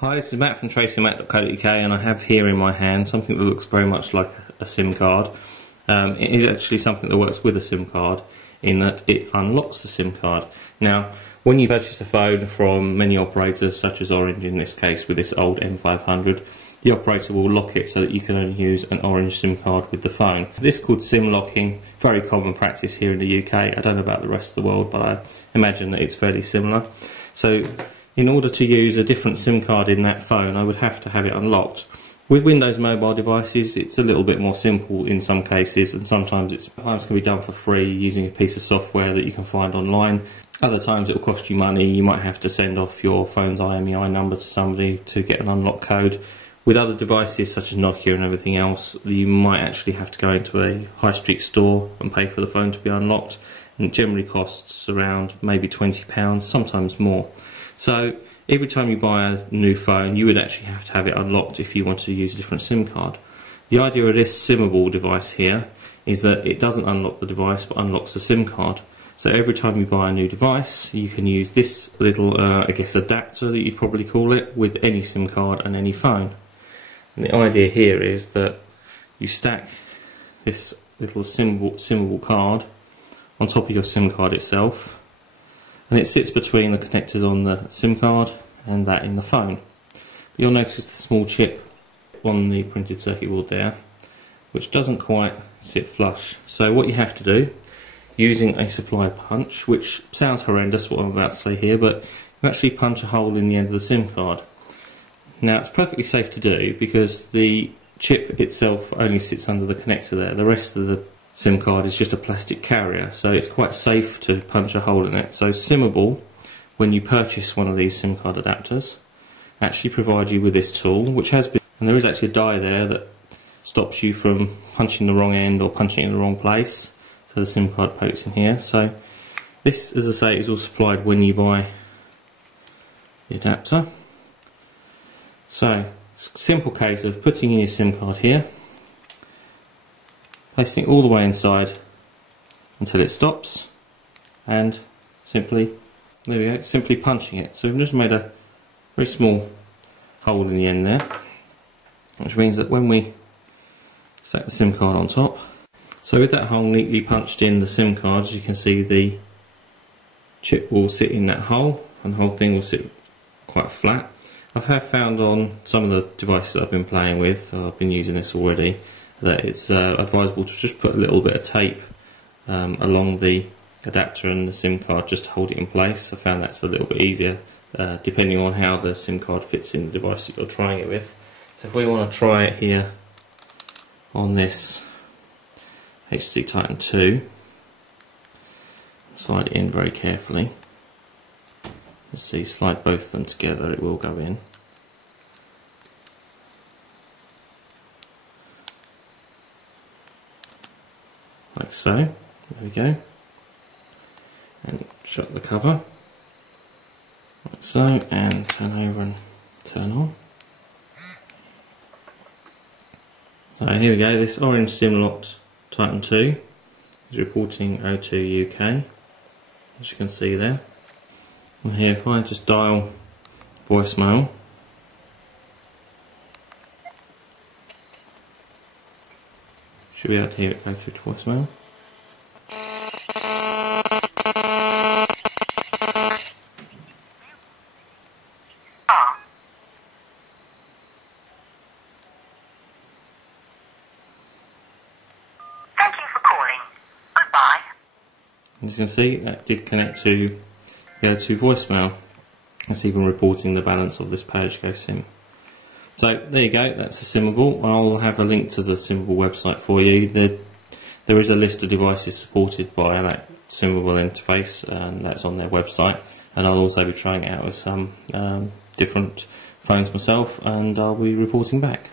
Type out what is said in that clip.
Hi, this is Matt from tracymac.co.uk, and I have here in my hand something that looks very much like a SIM card. It is actually something that works with a SIM card in that it unlocks the SIM card. Now, when you purchase a phone from many operators, such as Orange in this case with this old M500, the operator will lock it so that you can only use an Orange SIM card with the phone. This is called SIM locking, very common practice here in the UK. I don't know about the rest of the world, but I imagine that it's fairly similar. So, in order to use a different SIM card in that phone, I would have to have it unlocked. With Windows mobile devices, it's a little bit more simple in some cases, and sometimes it can be done for free using a piece of software that you can find online. Other times it will cost you money. You might have to send off your phone's IMEI number to somebody to get an unlock code. With other devices such as Nokia and everything else, you might actually have to go into a high street store and pay for the phone to be unlocked, and it generally costs around maybe £20, sometimes more. So every time you buy a new phone, you would actually have to have it unlocked if you want to use a different SIM card. The idea of this SIMable device here is that it doesn't unlock the device but unlocks the SIM card. So every time you buy a new device, you can use this little, adapter that you'd probably call it, with any SIM card and any phone. And the idea here is that you stack this little SIMable card on top of your SIM card itself, and it sits between the connectors on the SIM card and that in the phone. You'll notice the small chip on the printed circuit board there, which doesn't quite sit flush. So what you have to do, using a supply punch, which sounds horrendous what I'm about to say here, but you actually punch a hole in the end of the SIM card. Now it's perfectly safe to do because the chip itself only sits under the connector there. The rest of the SIM card is just a plastic carrier, so it's quite safe to punch a hole in it. So SIMable, when you purchase one of these SIM card adapters, actually provide you with this tool, which has been, and there is actually a die there that stops you from punching the wrong end or punching in the wrong place, so the SIM card pokes in here. So this, as I say, is all supplied when you buy the adapter. So it's a simple case of putting in your SIM card here, placing it all the way inside until it stops, and simply, there we go, simply punching it. So we've just made a very small hole in the end there, which means that when we set the SIM card on top, so with that hole neatly punched in the SIM card, as you can see, the chip will sit in that hole and the whole thing will sit quite flat. I have found on some of the devices I've been playing with, I've been using this already, that it's advisable to just put a little bit of tape along the adapter and the SIM card just to hold it in place. I found that's a little bit easier depending on how the SIM card fits in the device that you're trying it with. So if we want to try it here on this HTC Titan 2, slide it in very carefully. Let's see, slide both of them together, it will go in. Like so, there we go, and shut the cover, like so, and turn over and turn on. So here we go, this Orange SIM locked Titan 2 is reporting O2 UK, as you can see there. And here, if I just dial voicemail, should be able to hear it go through to voicemail. Thank you for calling. Goodbye. As you can see, that did connect to the O2 voicemail. It's even reporting the balance of this pay-as-you-go SIM. So there you go, that's the SIMable. I'll have a link to the SIMable website for you. There is a list of devices supported by that SIMable interface, and that's on their website. And I'll also be trying it out with some different phones myself, and I'll be reporting back.